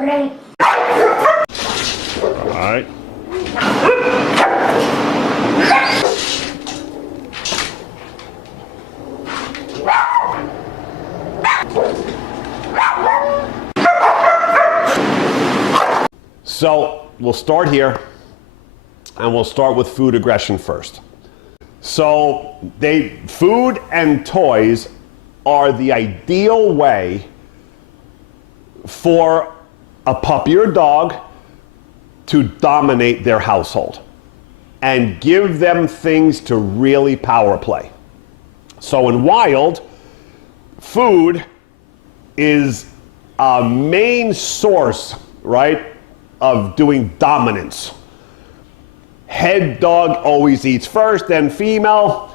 All right. So we'll start here, and we'll start with food aggression first. So food and toys are the ideal way for a puppy or dog to dominate their household and give them things to really power play. So in wild, food is a main source, right, of doing dominance. Head dog always eats first, then female,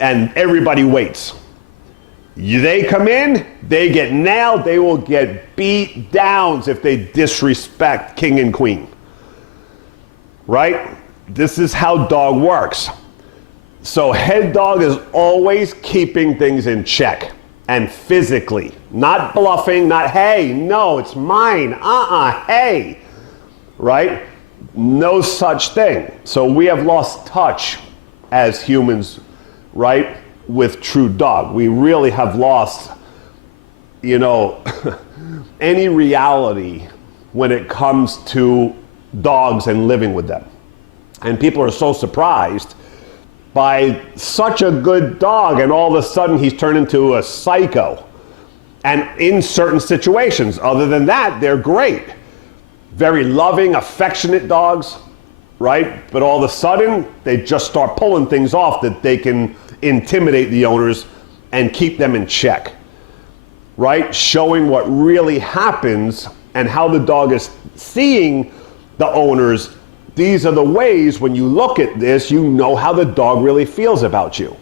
and everybody waits. They come in, they get nailed, they will get beat downs if they disrespect king and queen. Right? This is how dog works. So head dog is always keeping things in check, and physically, not bluffing, not hey, no, it's mine, hey, right? No such thing. So we have lost touch as humans, right, with true dog. We really have lost, any reality when it comes to dogs and living with them. And people are so surprised by such a good dog, and all of a sudden he's turned into a psycho. And in certain situations, other than that, they're great. Very loving, affectionate dogs, right? But all of a sudden, they just start pulling things off that they can intimidate the owners and keep them in check, right? Showing what really happens and how the dog is seeing the owners. These are the ways when you look at this, you know how the dog really feels about you.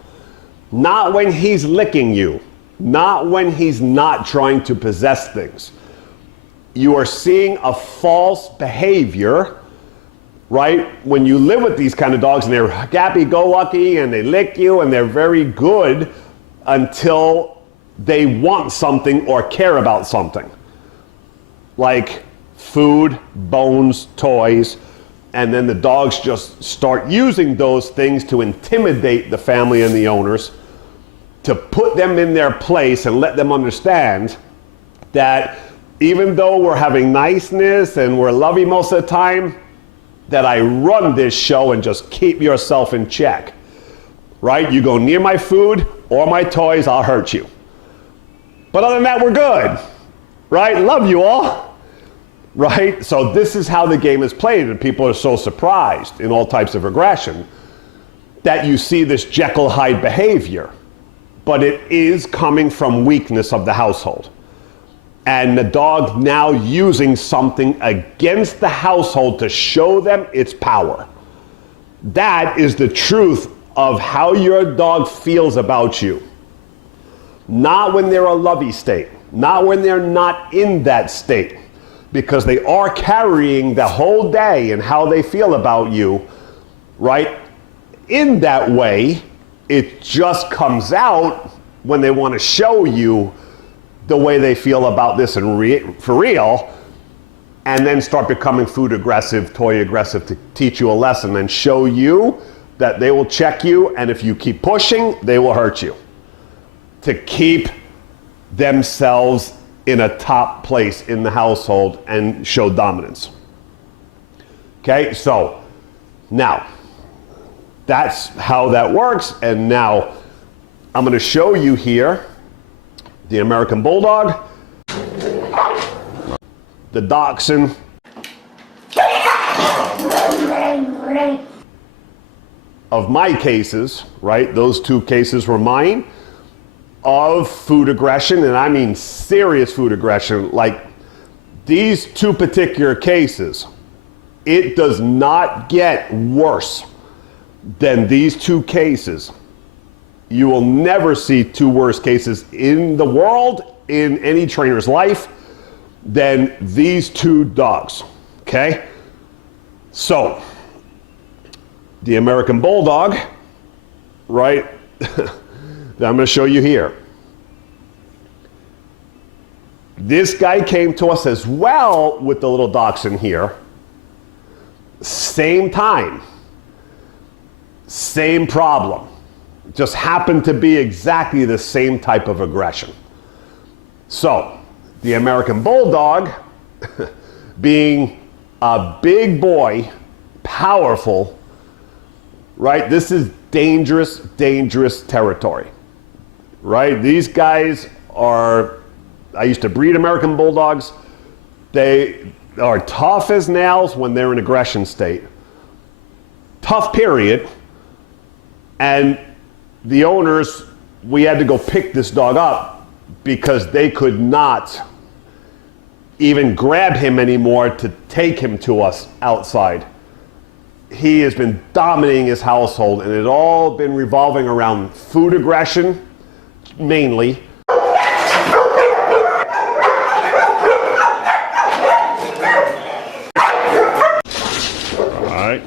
Not when he's licking you, not when he's not trying to possess things. You are seeing a false behavior, right? When you live with these kind of dogs and they're happy-go-lucky and they lick you and they're very good until they want something or care about something. Like food, bones, toys, and then the dogs just start using those things to intimidate the family and the owners, to put them in their place and let them understand that even though we're having niceness and we're lovey most of the time, that I run this show and just keep yourself in check, right? You go near my food or my toys, I'll hurt you. But other than that, we're good, right? Love you all, right? So this is how the game is played, and people are so surprised in all types of aggression that you see this Jekyll Hyde behavior, but it is coming from weakness of the household. And the dog now using something against the household to show them its power. That is the truth of how your dog feels about you. Not when they're a lovey state, not when they're not in that state, because they are carrying the whole day and how they feel about you, right? In that way, it just comes out when they want to show you the way they feel about this and for real, and then start becoming food aggressive, toy aggressive to teach you a lesson and show you that they will check you, and if you keep pushing, they will hurt you. To keep themselves in a top place in the household and show dominance. Okay, so now that's how that works, and now I'm going to show you here the American Bulldog, the Dachshund, of my cases, right? Those two cases were mine, of food aggression, and I mean serious food aggression. Like these two particular cases, it does not get worse than these two cases. You will never see two worse cases in the world, in any trainer's life, than these two dogs, okay? So, the American Bulldog, right, that I'm gonna show you here. This guy came to us as well with the little dachshund here. Same time. Same problem. Just happened to be exactly the same type of aggression. So, the American Bulldog, being a big boy, powerful, right? This is dangerous, dangerous territory, right? These guys are, I used to breed American Bulldogs. They are tough as nails when they're in aggression state. Tough period. And the owners, we had to go pick this dog up because they could not even grab him anymore to take him to us outside. He has been dominating his household, and it's all been revolving around food aggression, mainly. All right.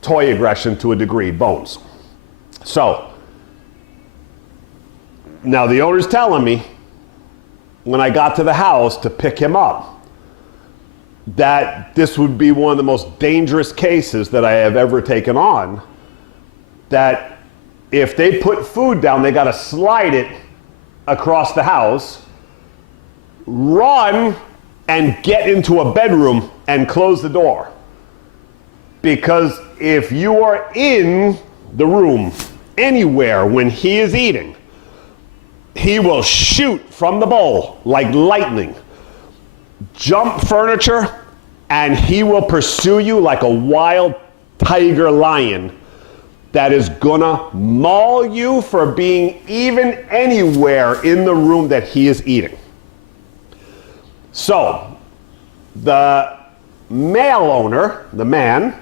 Toy aggression to a degree, Bones. So, now the owner's telling me, when I got to the house to pick him up, that this would be one of the most dangerous cases that I have ever taken on. That if they put food down, they gotta slide it across the house, run and get into a bedroom and close the door. Because if you are in the room anywhere when he is eating, he will shoot from the bowl like lightning, jump furniture, and he will pursue you like a wild tiger lion that is gonna maul you for being even anywhere in the room that he is eating. So, the male owner, the man,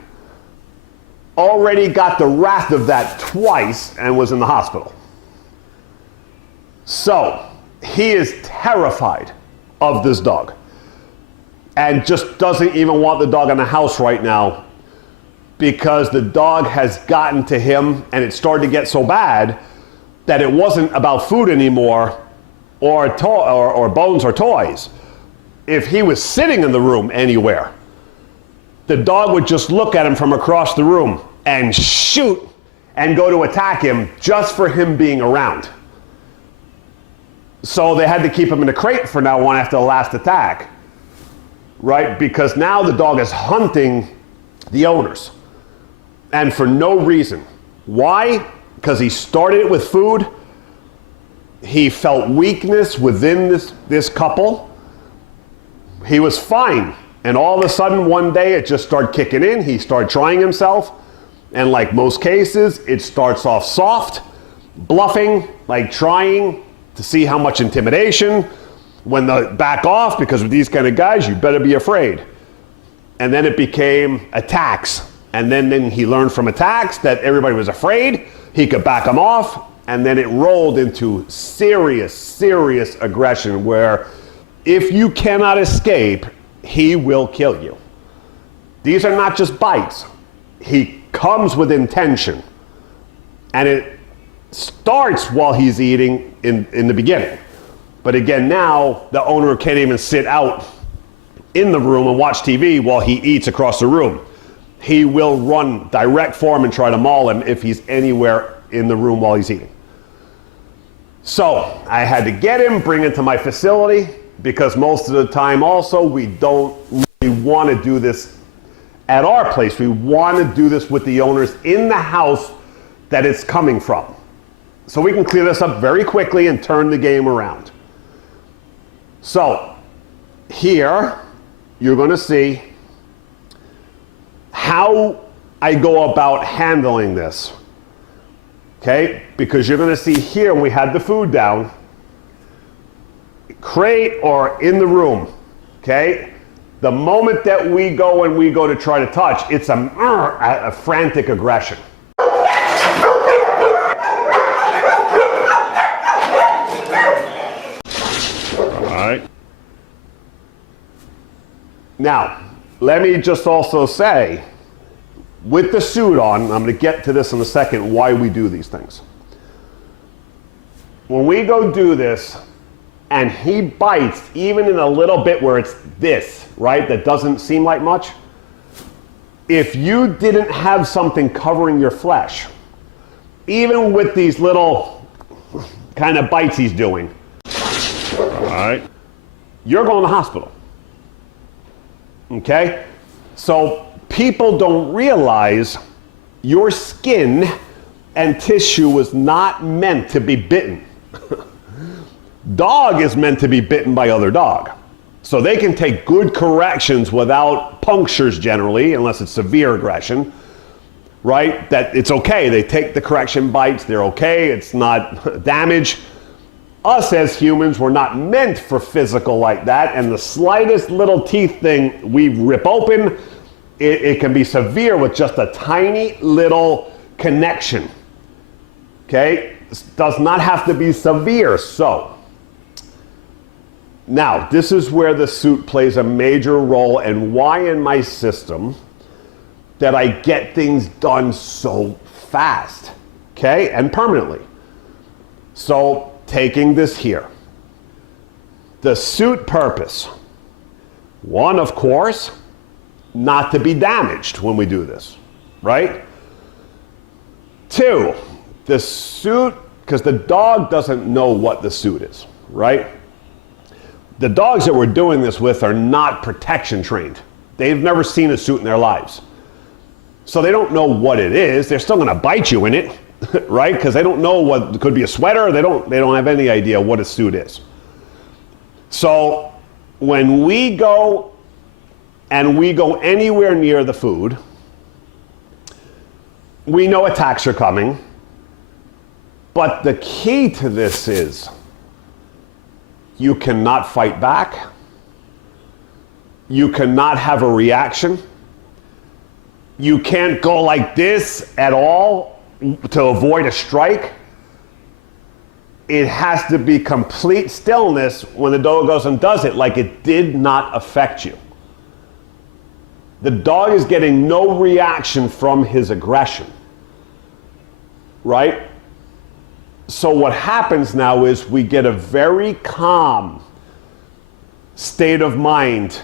already got the wrath of that twice and was in the hospital. So, he is terrified of this dog and just doesn't even want the dog in the house right now because the dog has gotten to him and it started to get so bad that it wasn't about food anymore or bones or toys. If he was sitting in the room anywhere, the dog would just look at him from across the room and shoot and go to attack him just for him being around. So they had to keep him in a crate for now on after the last attack, right? Because now the dog is hunting the owners, and for no reason. Why? Because he started it with food. He felt weakness within this couple. He was fine. And all of a sudden, one day, it just started kicking in. He started trying himself. And like most cases, it starts off soft, bluffing, like trying to see how much intimidation. When they back off, because with these kind of guys, you better be afraid. And then it became attacks. And then he learned from attacks that everybody was afraid. He could back them off. And then it rolled into serious, serious aggression where if you cannot escape, he will kill you. These are not just bites. He comes with intention. And it starts while he's eating in the beginning. But again, now the owner can't even sit out in the room and watch TV while he eats across the room. He will run direct for him and try to maul him if he's anywhere in the room while he's eating. So I had to get him, bring him to my facility, because most of the time also we don't really want to do this at our place. We want to do this with the owners in the house that it's coming from. So we can clear this up very quickly and turn the game around. So here you're going to see how I go about handling this. Okay? Because you're going to see here when we had the food down, crate or in the room, okay? The moment that we go to try to touch, it's a frantic aggression. All right. Now, let me just also say, with the suit on, I'm going to get to this in a second, why we do these things. When we go do this, and he bites, even in a little bit where it's this, right, that doesn't seem like much, if you didn't have something covering your flesh, even with these little kind of bites he's doing, all right, you're going to the hospital. Okay? So people don't realize your skin and tissue was not meant to be bitten. Dog is meant to be bitten by other dog. So they can take good corrections without punctures generally, unless it's severe aggression, right? That it's okay. They take the correction bites, they're okay, it's not damage. Us as humans were not meant for physical like that, and the slightest little teeth thing we rip open, it can be severe with just a tiny little connection. Okay? This does not have to be severe. So, now, this is where the suit plays a major role and why in my system that I get things done so fast, okay, and permanently. So, taking this here, the suit purpose, one, of course, not to be damaged when we do this, right? Two, the suit, because the dog doesn't know what the suit is, right? The dogs that we're doing this with are not protection trained. They've never seen a suit in their lives. So they don't know what it is. They're still going to bite you in it, right? Because they don't know what, it could be a sweater. They don't have any idea what a suit is. So when we go anywhere near the food, we know attacks are coming. But the key to this is you cannot fight back. You cannot have a reaction. You can't go like this at all to avoid a strike. It has to be complete stillness when the dog goes and does it, like it did not affect you. The dog is getting no reaction from his aggression, right? So what happens now is we get a very calm state of mind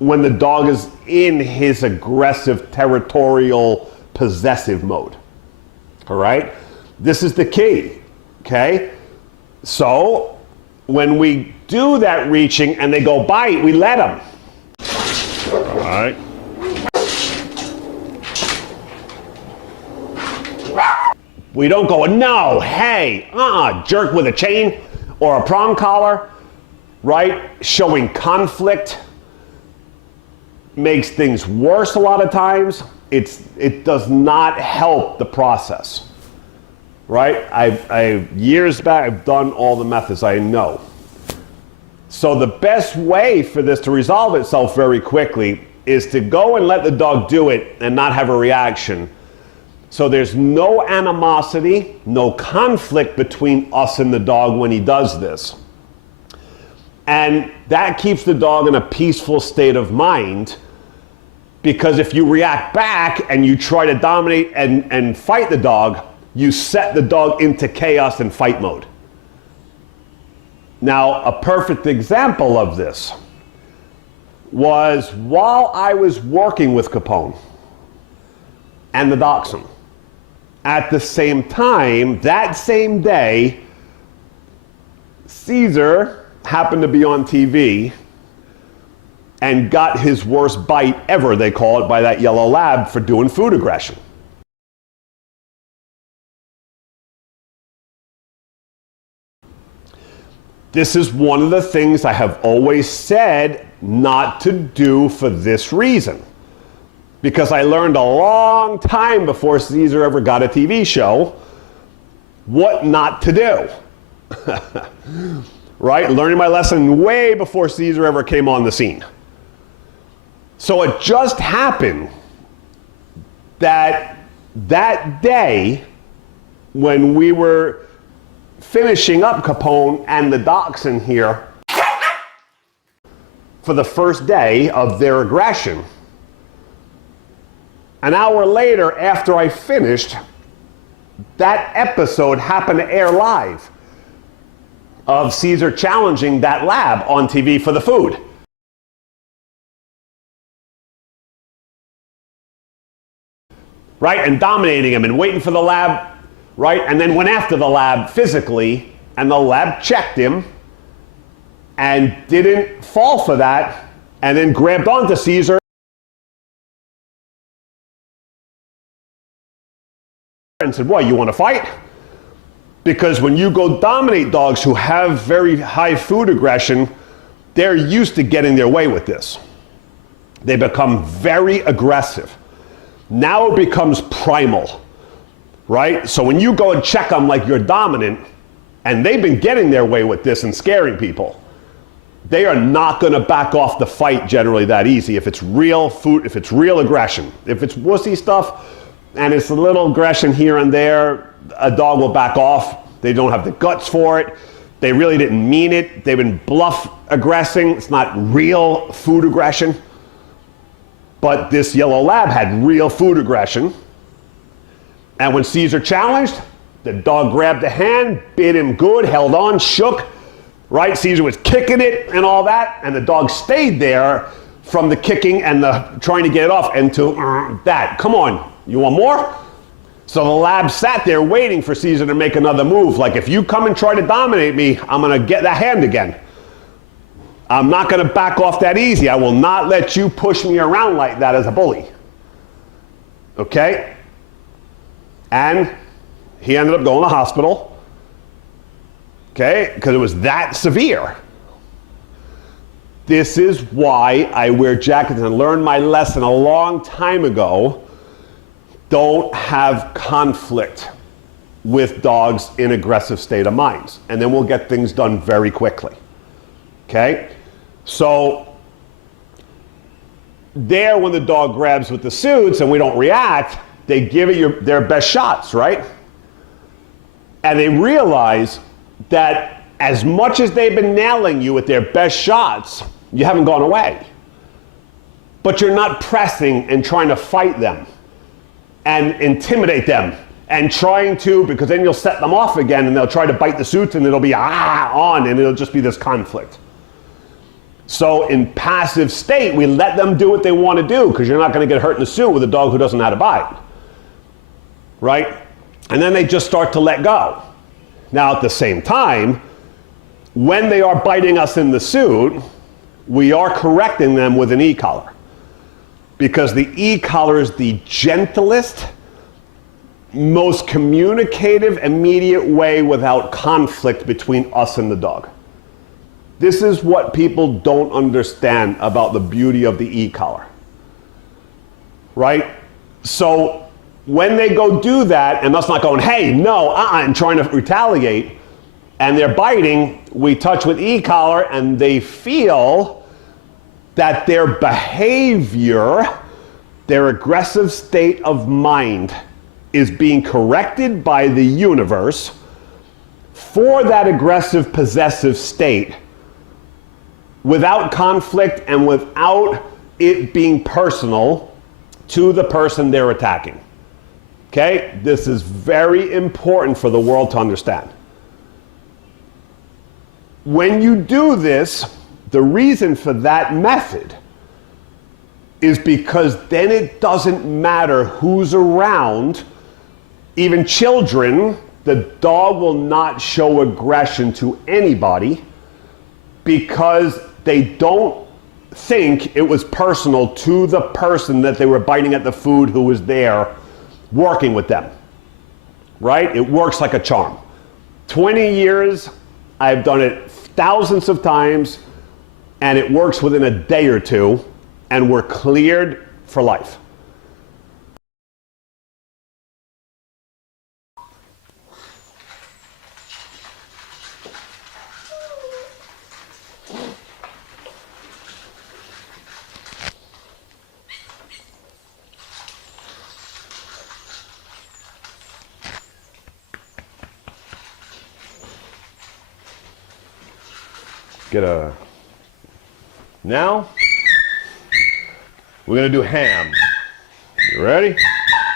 when the dog is in his aggressive, territorial, possessive mode. All right? This is the key, okay? So when we do that reaching and they go bite, we let them. All right? We don't go, no, hey, jerk with a chain or a prong collar, right? Showing conflict makes things worse a lot of times. It does not help the process, right? I years back, I've done all the methods I know. So the best way for this to resolve itself very quickly is to go and let the dog do it and not have a reaction. So there's no animosity, no conflict between us and the dog when he does this. And that keeps the dog in a peaceful state of mind, because if you react back and you try to dominate and fight the dog, you set the dog into chaos and fight mode. Now, a perfect example of this was while I was working with Capone and the Dachshund. At the same time, that same day, Caesar happened to be on TV and got his worst bite ever, they call it, by that yellow lab for doing food aggression. This is one of the things I have always said not to do for this reason. Because I learned a long time before Caesar ever got a TV show what not to do. Right? Learning my lesson way before Caesar ever came on the scene. So it just happened that that day when we were finishing up Capone and the Dachshund here, for the first day of their aggression. An hour later, after I finished, that episode happened to air live of Caesar challenging that lab on TV for the food. Right, and dominating him and waiting for the lab, right, and then went after the lab physically, and the lab checked him and didn't fall for that, and then grabbed onto Caesar and said, "What, you want to fight?" Because when you go dominate dogs who have very high food aggression, they're used to getting their way with this. They become very aggressive. Now it becomes primal, right? So when you go and check them like you're dominant, and they've been getting their way with this and scaring people, they are not going to back off the fight generally that easy if it's real food, if it's real aggression. If it's wussy stuff and it's a little aggression here and there, a dog will back off. They don't have the guts for it. They really didn't mean it. They've been bluff aggressing. It's not real food aggression. But this yellow lab had real food aggression. And when Caesar challenged, the dog grabbed the hand, bit him good, held on, shook, right? Caesar was kicking it and all that, and the dog stayed there from the kicking and the trying to get it off and to that. Come on, you want more? So the lab sat there waiting for Caesar to make another move. Like, if you come and try to dominate me, I'm gonna get that hand again. I'm not going to back off that easy. I will not let you push me around like that as a bully. Okay? And he ended up going to the hospital. Okay? Because it was that severe. This is why I wear jackets, and I learned my lesson a long time ago. Don't have conflict with dogs in aggressive state of minds. And then we'll get things done very quickly. Okay? So there, when the dog grabs with the suits and we don't react, they give it their best shots, right? And they realize that as much as they've been nailing you with their best shots, you haven't gone away. But you're not pressing and trying to fight them and intimidate them and trying to, because then you'll set them off again and they'll try to bite the suits and it'll be on, and it'll just be this conflict. So in passive state, we let them do what they want to do, because you're not going to get hurt in the suit with a dog who doesn't know how to bite. Right? And then they just start to let go. Now at the same time, when they are biting us in the suit, we are correcting them with an e-collar. Because the e-collar is the gentlest, most communicative, immediate way without conflict between us and the dog. This is what people don't understand about the beauty of the e-collar, right? So when they go do that, and us not going, hey, no, and trying to retaliate, and they're biting, we touch with e-collar, and they feel that their behavior, their aggressive state of mind, is being corrected by the universe for that aggressive, possessive state, without conflict and without it being personal to the person they're attacking. Okay? This is very important for the world to understand. When you do this, the reason for that method is because then it doesn't matter who's around, even children, the dog will not show aggression to anybody, because they don't think it was personal to the person that they were biting at the food who was there working with them, right? It works like a charm. 20 years, I've done it thousands of times, and it works within a day or two, and we're cleared for life. Get a Now, we're gonna do ham. You ready?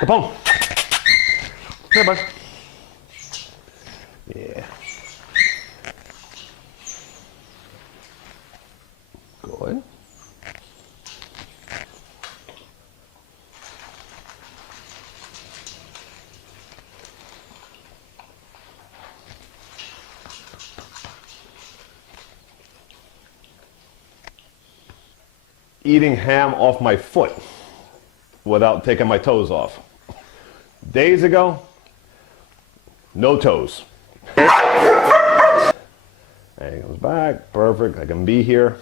Capone. Here, bud. Yeah. Good. Eating ham off my foot without taking my toes off. Days ago, no toes. And he goes back, perfect, I can be here.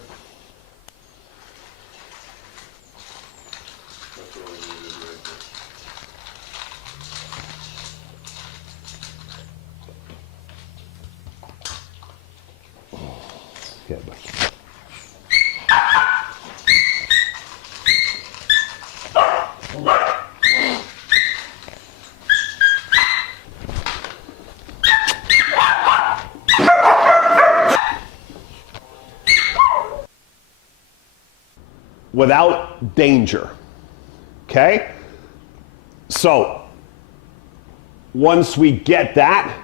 Yeah, buddy. Without danger, okay? So, once we get that,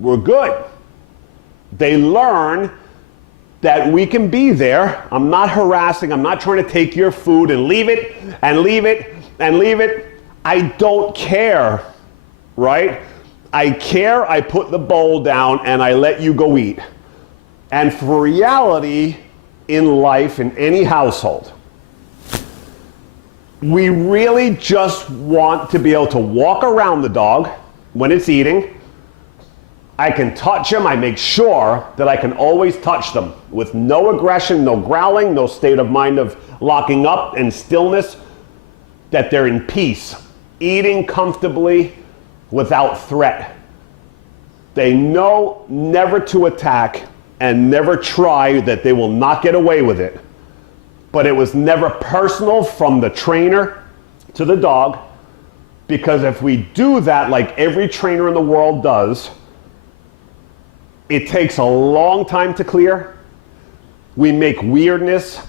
we're good. They learn that we can be there. I'm not harassing, I'm not trying to take your food and leave it, and leave it, and leave it. I don't care, right? I care, I put the bowl down, and I let you go eat. And for reality, in life, in any household, we really just want to be able to walk around the dog when it's eating. I can touch them. I make sure that I can always touch them with no aggression, no growling, no state of mind of locking up and stillness, that they're in peace, eating comfortably without threat. They know never to attack and never try, that they will not get away with it. But it was never personal from the trainer to the dog, because if we do that like every trainer in the world does, it takes a long time to clear. We make weirdness,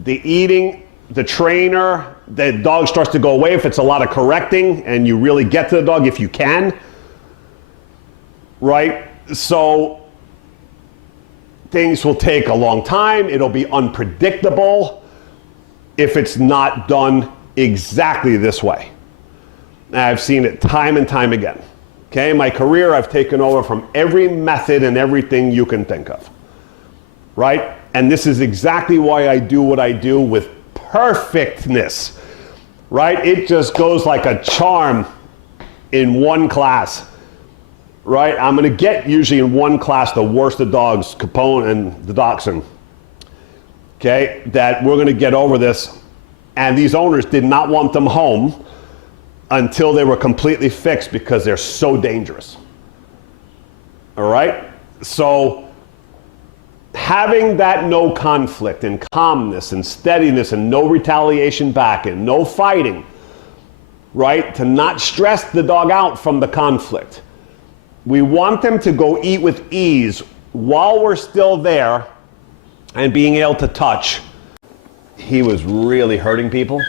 the eating, the trainer, the dog starts to go away if it's a lot of correcting, and you really get to the dog if you can, right? So things will take a long time. It'll be unpredictable if it's not done exactly this way. And I've seen it time and time again. Okay, in my career, I've taken over from every method and everything you can think of, right? And this is exactly why I do what I do with perfectness, right? It just goes like a charm in one class. Right, I'm going to get usually in one class the worst of dogs, Capone and the Dachshund. Okay, that we're going to get over this, and these owners did not want them home until they were completely fixed because they're so dangerous. All right, so having that no conflict and calmness and steadiness and no retaliation back and no fighting, right, to not stress the dog out from the conflict. We want them to go eat with ease while we're still there and being able to touch. He was really hurting people.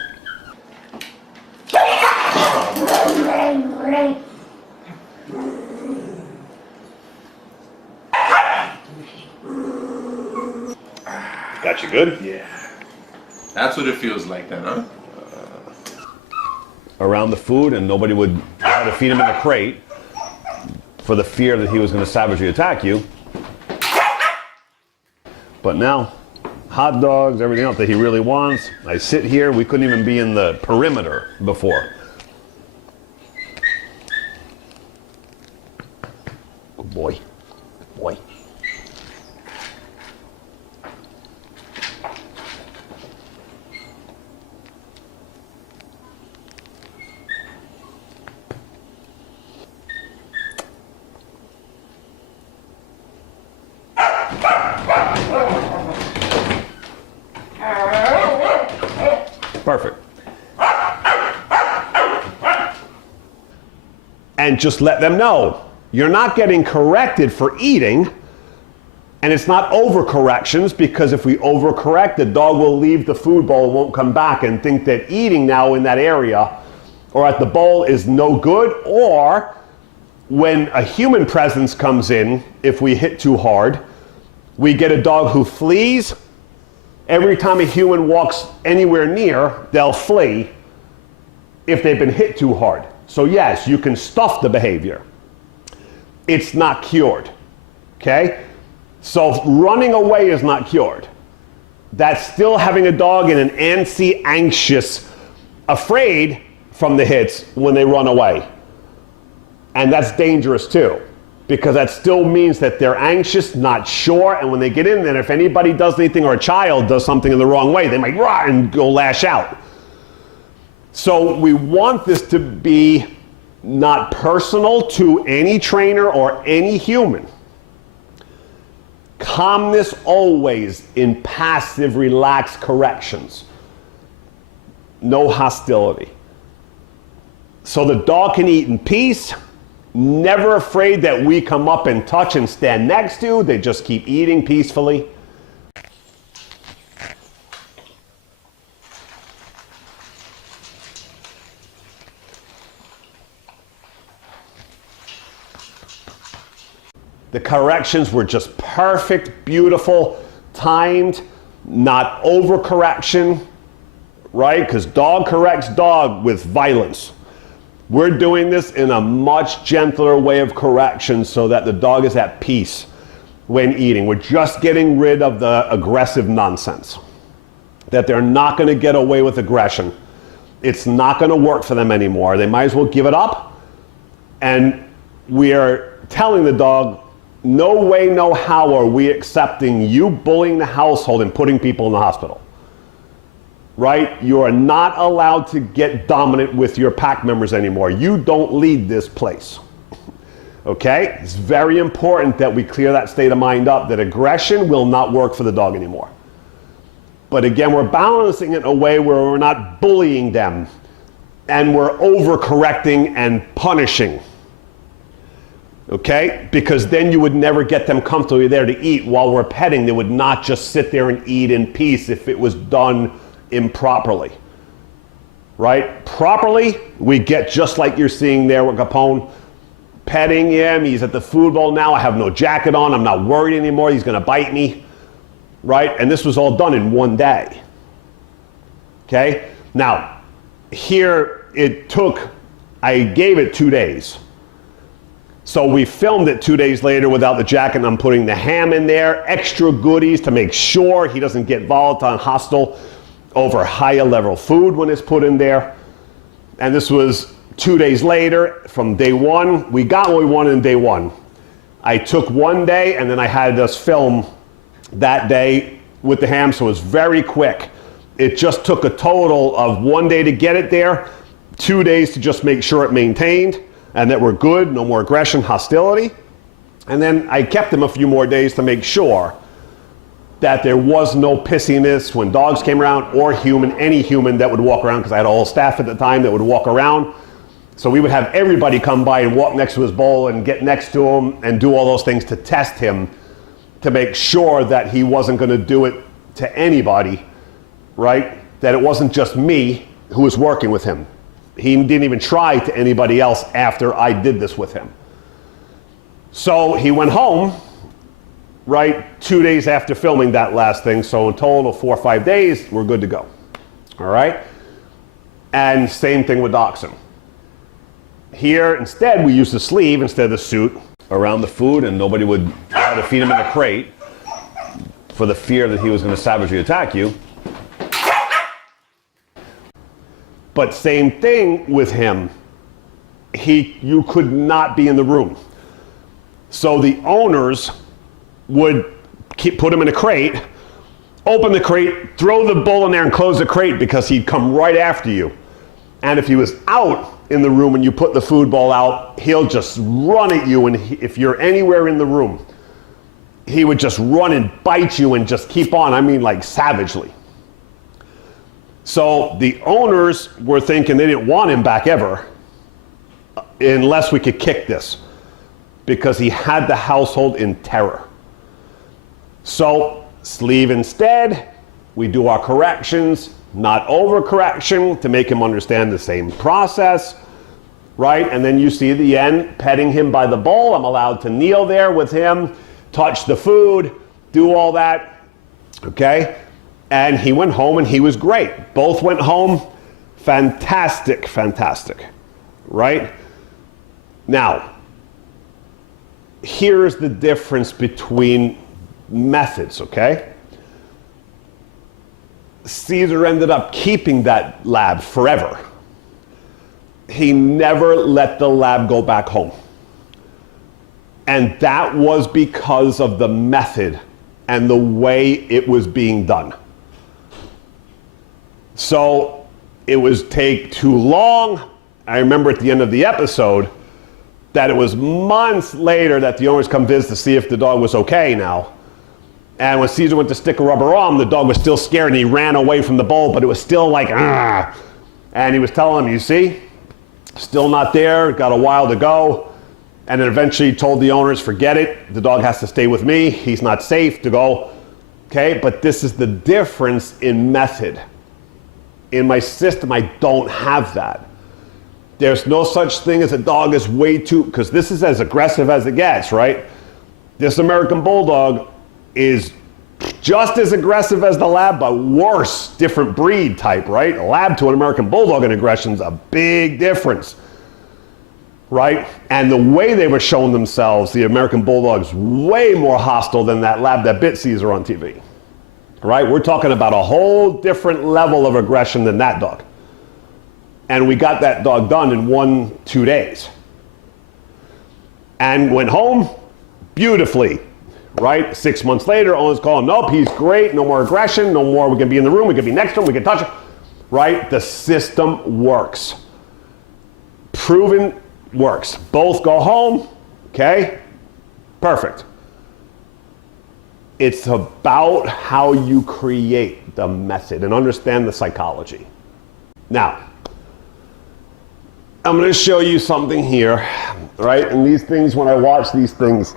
Got you good? Yeah. That's what it feels like then, huh? Around the food, and nobody would try to feed him in a crate for the fear that he was going to savagely attack you. But now, hot dogs, everything else that he really wants. I sit here, we couldn't even be in the perimeter before. Good boy, good boy. Perfect. And just let them know, you're not getting corrected for eating, And it's not overcorrections, because if we overcorrect, the dog will leave the food bowl and won't come back and think that eating now in that area or at the bowl is no good. Or when a human presence comes in, if we hit too hard, we get a dog who flees. Every time a human walks anywhere near, they'll flee if they've been hit too hard. So yes, you can stuff the behavior. It's not cured, okay? So running away is not cured. That's still having a dog in an antsy, anxious, afraid from the hits when they run away. And that's dangerous too, because that still means that they're anxious, not sure, and when they get in there, if anybody does anything or a child does something in the wrong way, they might run and go lash out. So we want this to be not personal to any trainer or any human. Calmness always in passive, relaxed corrections. No hostility. So the dog can eat in peace, never afraid that we come up and touch and stand next to. They just keep eating peacefully. The corrections were just perfect, beautiful, timed, not overcorrection, right? Because dog corrects dog with violence. We're doing this in a much gentler way of correction so that the dog is at peace when eating. We're just getting rid of the aggressive nonsense. That they're not going to get away with aggression. It's not going to work for them anymore. They might as well give it up. And we are telling the dog, no way, no how are we accepting you bullying the household and putting people in the hospital. Right? You are not allowed to get dominant with your pack members anymore. You don't lead this place. Okay? It's very important that we clear that state of mind up, that aggression will not work for the dog anymore. But again, we're balancing it in a way where we're not bullying them and we're overcorrecting and punishing. Okay? Because then you would never get them comfortably there to eat while we're petting. They would not just sit there and eat in peace if it was done improperly. Right? Properly, we get just like you're seeing there with Capone. Petting him, he's at the food bowl now, I have no jacket on, I'm not worried anymore, he's gonna bite me. Right? And this was all done in one day. Okay? Now, here I gave it 2 days. So we filmed it 2 days later without the jacket, and I'm putting the ham in there, extra goodies to make sure he doesn't get volatile and hostile over higher level food when it's put in there. And this was 2 days later from day one. We got what we wanted in day one. I took 1 day and then I had us film that day with the ham, so it was very quick. It just took a total of 1 day to get it there, 2 days to just make sure it maintained and that we're good, no more aggression, hostility. And then I kept them a few more days to make sure that there was no pissiness when dogs came around, or any human that would walk around, because I had a whole staff at the time that would walk around. So we would have everybody come by and walk next to his bowl and get next to him and do all those things to test him, to make sure that he wasn't going to do it to anybody, right? That it wasn't just me who was working with him. He didn't even try to anybody else after I did this with him. So he went home, right, 2 days after filming that last thing. So in total, 4 or 5 days, we're good to go. All right? And same thing with Dachshund. Here, instead, we used the sleeve instead of the suit around the food, and nobody would try to feed him in a crate for the fear that he was going to savagely attack you. But same thing with him. You could not be in the room. So the owners would put him in a crate, open the crate, throw the bowl in there and close the crate, because he'd come right after you. And if he was out in the room and you put the food bowl out, he'll just run at you. And if you're anywhere in the room, he would just run and bite you and just keep on, I mean like savagely. So the owners were thinking they didn't want him back ever unless we could kick this, because he had the household in terror. So sleeve instead, we do our corrections, not overcorrection, to make him understand the same process, right? And then you see at the end, petting him by the bowl. I'm allowed to kneel there with him, touch the food, do all that, okay? And he went home and he was great. Both went home, fantastic, fantastic, right? Now, here's the difference between methods, okay? Caesar ended up keeping that lab forever. He never let the lab go back home. And that was because of the method and the way it was being done. So it was take too long. I remember at the end of the episode that it was months later that the owners come visit to see if the dog was okay now. And when Caesar went to stick a rubber arm, the dog was still scared and he ran away from the bowl, but it was still like, ah. And he was telling him, you see, still not there, got a while to go. And then eventually he told the owners, forget it, the dog has to stay with me, he's not safe to go. Okay, but this is the difference in method. In my system, I don't have that. There's no such thing as a dog is way too, because this is as aggressive as it gets, right? This American Bulldog is just as aggressive as the lab, but worse, different breed type, right? A lab to an American Bulldog in aggression is a big difference, right? And the way they were showing themselves, the American Bulldog's way more hostile than that lab that bit Caesar on TV, right? We're talking about a whole different level of aggression than that dog. And we got that dog done in 1-2 days. And went home beautifully. Right? 6 months later, owners call him, nope, he's great, no more aggression, no more, we can be in the room, we can be next to him, we can touch him. Right? The system works. Proven works. Both go home, okay? Perfect. It's about how you create the method and understand the psychology. Now, I'm going to show you something here, right? And these things, when I watch these things,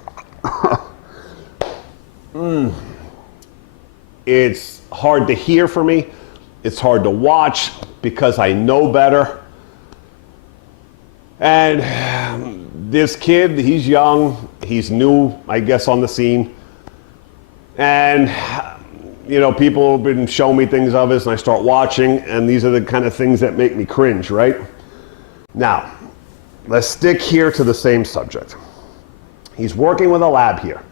it's hard to hear for me. It's hard to watch because I know better. And this kid, he's young, he's new, I guess, on the scene. And, you know, people have been showing me things of this and I start watching, and these are the kind of things that make me cringe, right? Now, let's stick here to the same subject. He's working with a lab here.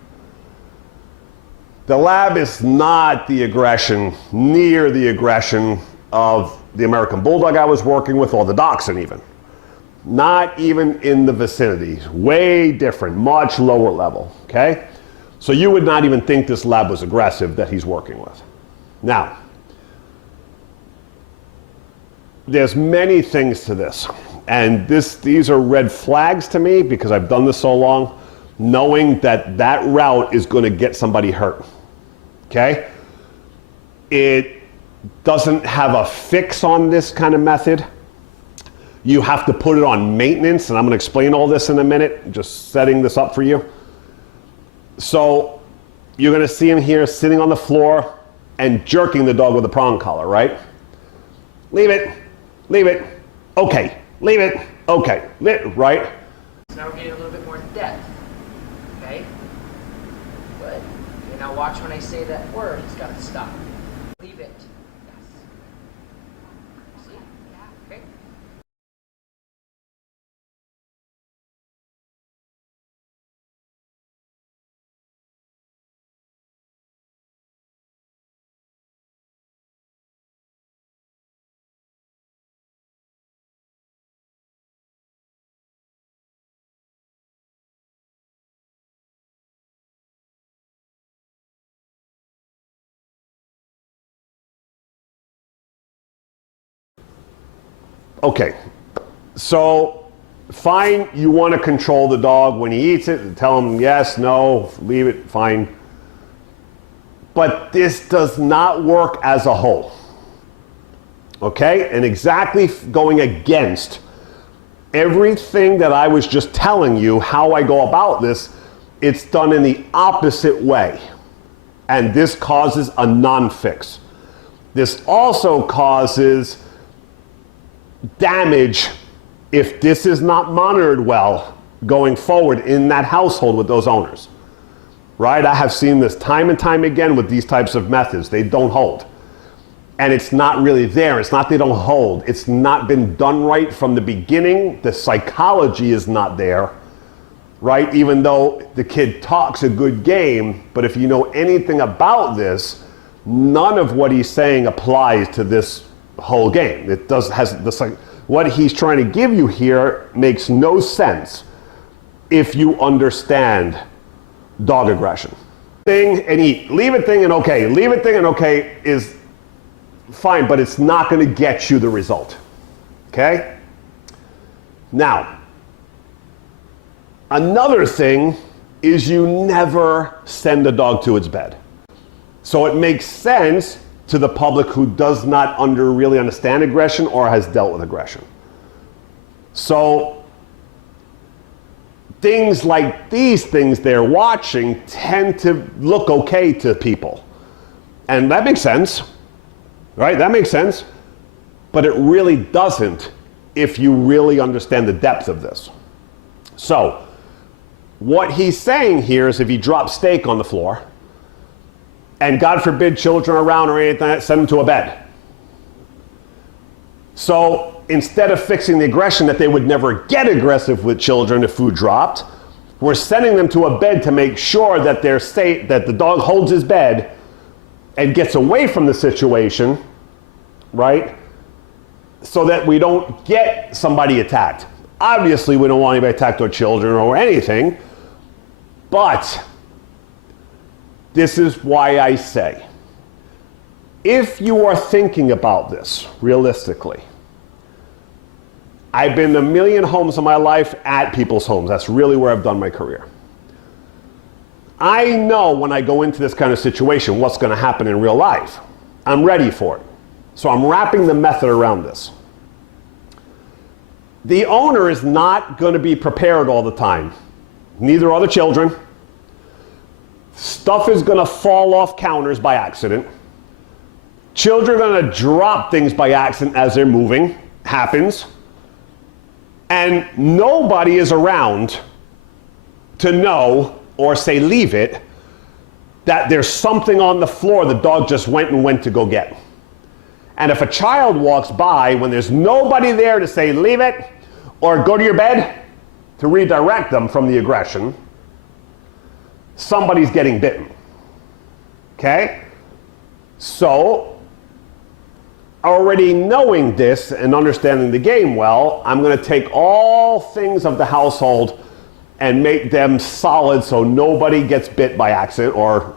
The lab is not the aggression, near the aggression of the American Bulldog I was working with, or the Dachshund even. Not even in the vicinity. Way different, much lower level, okay? So you would not even think this lab was aggressive that he's working with. Now, there's many things to this. And these are red flags to me because I've done this so long, knowing that that route is going to get somebody hurt. Okay? It doesn't have a fix on this kind of method. You have to put it on maintenance, and I'm going to explain all this in a minute, just setting this up for you. So you're going to see him here sitting on the floor and jerking the dog with a prong collar, right? Leave it, okay, leave it, okay, right? So now we're getting a little bit more depth, okay? Good. Okay, now watch when I say that word, it's got to stop. Leave it. Yes. See? Yeah. Okay. Okay, so fine, you want to control the dog when he eats it, tell him yes, no, leave it, fine. But this does not work as a whole. Okay, and exactly going against everything that I was just telling you how I go about this, it's done in the opposite way. And this causes a non-fix. This also causes damage if this is not monitored well going forward in that household with those owners. Right? I have seen this time and time again with these types of methods. They don't hold. And it's not really there. It's not they don't hold. It's not been done right from the beginning. The psychology is not there, right? Even though the kid talks a good game, but if you know anything about this, none of what he's saying applies to this whole game. It does has the what he's trying to give you here makes no sense if you understand dog aggression. Thing and eat. Leave it thing and okay. Leave it thing and okay is fine, but it's not going to get you the result. Okay? Now, another thing is you never send a dog to its bed. So it makes sense to the public who does not really understand aggression or has dealt with aggression. So things like these things they're watching tend to look okay to people. And that makes sense. Right? That makes sense. But it really doesn't if you really understand the depth of this. So, what he's saying here is if he drops steak on the floor, and God forbid children around or anything like that, send them to a bed. So, instead of fixing the aggression that they would never get aggressive with children if food dropped, we're sending them to a bed to make sure that they're safe, that the dog holds his bed and gets away from the situation, right? So that we don't get somebody attacked. Obviously, we don't want anybody attacked or children or anything, but this is why I say, if you are thinking about this realistically, I've been in a million homes in my life at people's homes. That's really where I've done my career. I know when I go into this kind of situation what's going to happen in real life. I'm ready for it. So I'm wrapping the method around this. The owner is not going to be prepared all the time. Neither are the children. Stuff is going to fall off counters by accident. Children are going to drop things by accident as they're moving. Happens. And nobody is around to know or say leave it, that there's something on the floor the dog just went to go get. And if a child walks by when there's nobody there to say leave it or go to your bed to redirect them from the aggression, somebody's getting bitten. Okay? So, already knowing this and understanding the game well, I'm going to take all things of the household and make them solid so nobody gets bit by accident or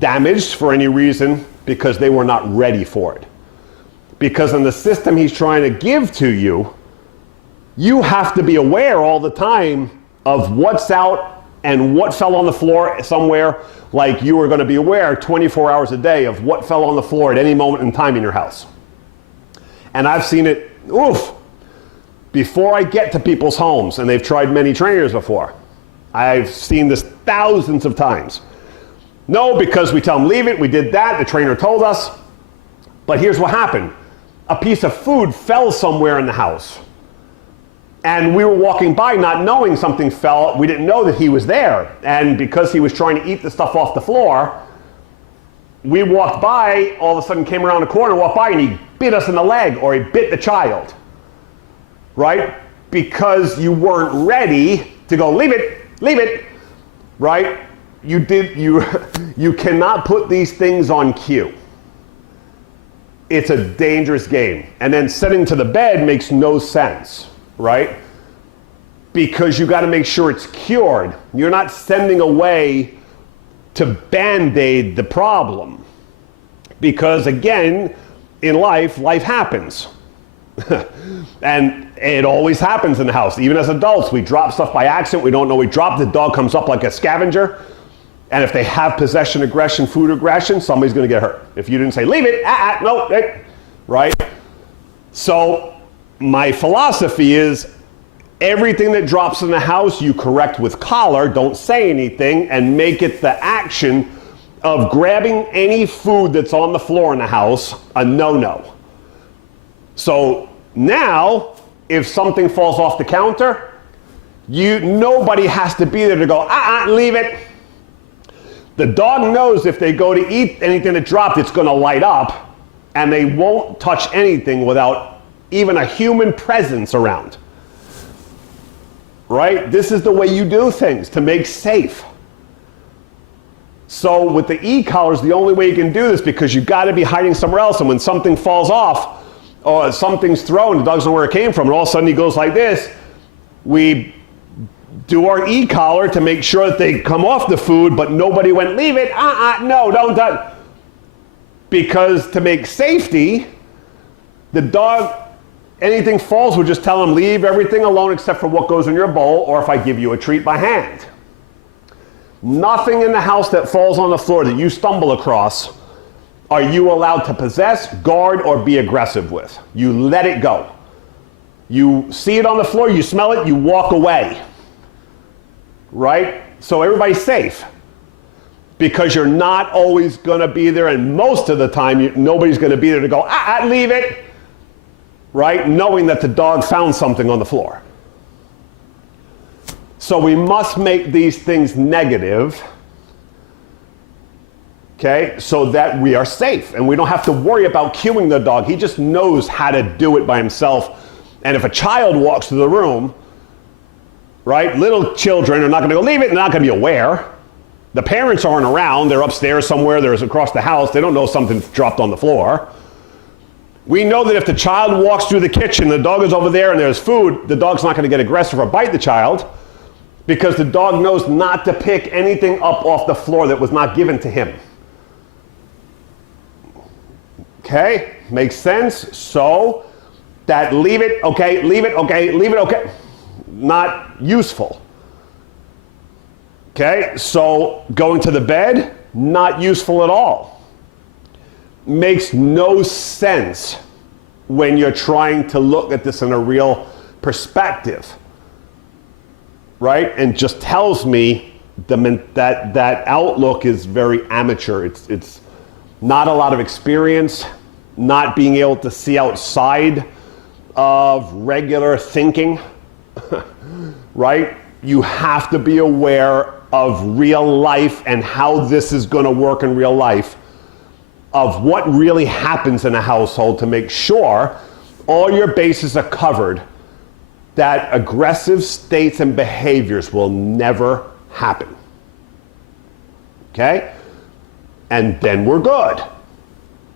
damaged for any reason because they were not ready for it. Because in the system he's trying to give to you, you have to be aware all the time of what's out and what fell on the floor somewhere, like you are going to be aware 24 hours a day of what fell on the floor at any moment in time in your house. And I've seen it, before I get to people's homes, and they've tried many trainers before. I've seen this thousands of times. No, because we tell them leave it, we did that, the trainer told us. But here's what happened. A piece of food fell somewhere in the house. And we were walking by not knowing something fell. We didn't know that he was there. And because he was trying to eat the stuff off the floor, we walked by, all of a sudden came around the corner, walked by, and he bit us in the leg, or he bit the child. Right? Because you weren't ready to go, leave it, right? You cannot put these things on cue. It's a dangerous game. And then setting to the bed makes no sense, right? Because you got to make sure it's cured. You're not sending away to band-aid the problem. Because again, in life happens. And it always happens in the house. Even as adults, we drop stuff by accident. We don't know we dropped. The dog comes up like a scavenger. And if they have possession aggression, food aggression, somebody's going to get hurt. If you didn't say, leave it, no, right? So my philosophy is everything that drops in the house, you correct with collar, don't say anything, and make it the action of grabbing any food that's on the floor in the house, a no-no. So now, if something falls off the counter, nobody has to be there to go, leave it. The dog knows if they go to eat anything that dropped, it's gonna light up, and they won't touch anything without even a human presence around. Right? This is the way you do things to make safe. So with the e-collars, the only way you can do this, because you've got to be hiding somewhere else, and when something falls off or something's thrown, the dog doesn't know where it came from, and all of a sudden he goes like this, we do our e-collar to make sure that they come off the food, but nobody went, leave it, no, don't touch. Because to make safety, the dog, anything falls, we'll just tell them, leave everything alone except for what goes in your bowl, or if I give you a treat by hand. Nothing in the house that falls on the floor that you stumble across are you allowed to possess, guard, or be aggressive with. You let it go. You see it on the floor, you smell it, you walk away. Right? So everybody's safe. Because you're not always going to be there, and most of the time nobody's going to be there to go, leave it. Right? Knowing that the dog found something on the floor. So we must make these things negative, okay, so that we are safe and we don't have to worry about cueing the dog. He just knows how to do it by himself. And if a child walks through the room, right, little children are not going to go, leave it, they're not going to be aware. The parents aren't around, they're upstairs somewhere, they're across the house, they don't know something's dropped on the floor. We know that if the child walks through the kitchen, the dog is over there and there's food, the dog's not going to get aggressive or bite the child, because the dog knows not to pick anything up off the floor that was not given to him. Okay, makes sense? So, that leave it, okay, leave it, okay, leave it, okay, not useful. Okay, so going to the bed, not useful at all. Makes no sense when you're trying to look at this in a real perspective. Right? And just tells me that outlook is very amateur. It's not a lot of experience, not being able to see outside of regular thinking. Right? You have to be aware of real life and how this is going to work in real life, of what really happens in a household, to make sure all your bases are covered, that aggressive states and behaviors will never happen. Okay? And then we're good.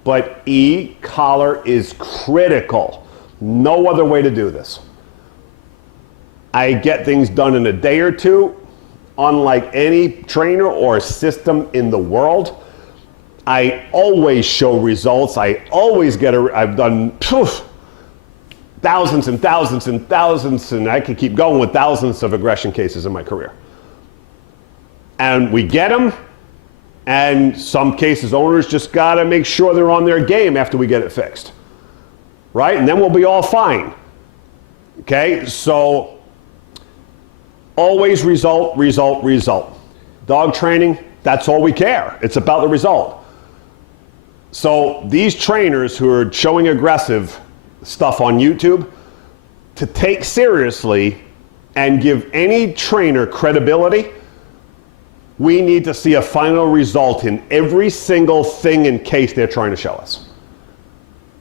But e-collar is critical. No other way to do this. I get things done in a day or two, unlike any trainer or system in the world. I always show results. I always get I've done thousands and thousands and thousands, and I could keep going with thousands of aggression cases in my career. And we get them, and some cases owners just gotta make sure they're on their game after we get it fixed. Right? And then we'll be all fine. Okay? So, always result, result, result. Dog training, that's all we care. It's about the result. So these trainers who are showing aggressive stuff on YouTube, to take seriously and give any trainer credibility, we need to see a final result in every single thing and case they're trying to show us.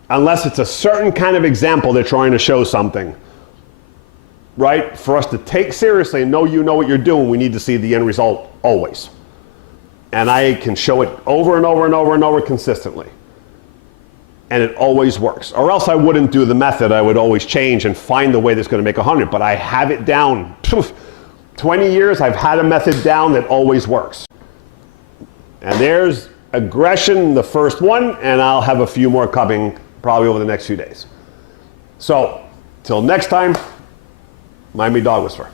Unless it's a certain kind of example they're trying to show something. Right? For us to take seriously and know you know what you're doing, we need to see the end result always. And I can show it over and over and over and over consistently. And it always works. Or else I wouldn't do the method. I would always change and find the way that's going to make 100. But I have it down. 20 years, I've had a method down that always works. And there's aggression, the first one, and I'll have a few more coming probably over the next few days. So, till next time, Miami Dog Whisperer.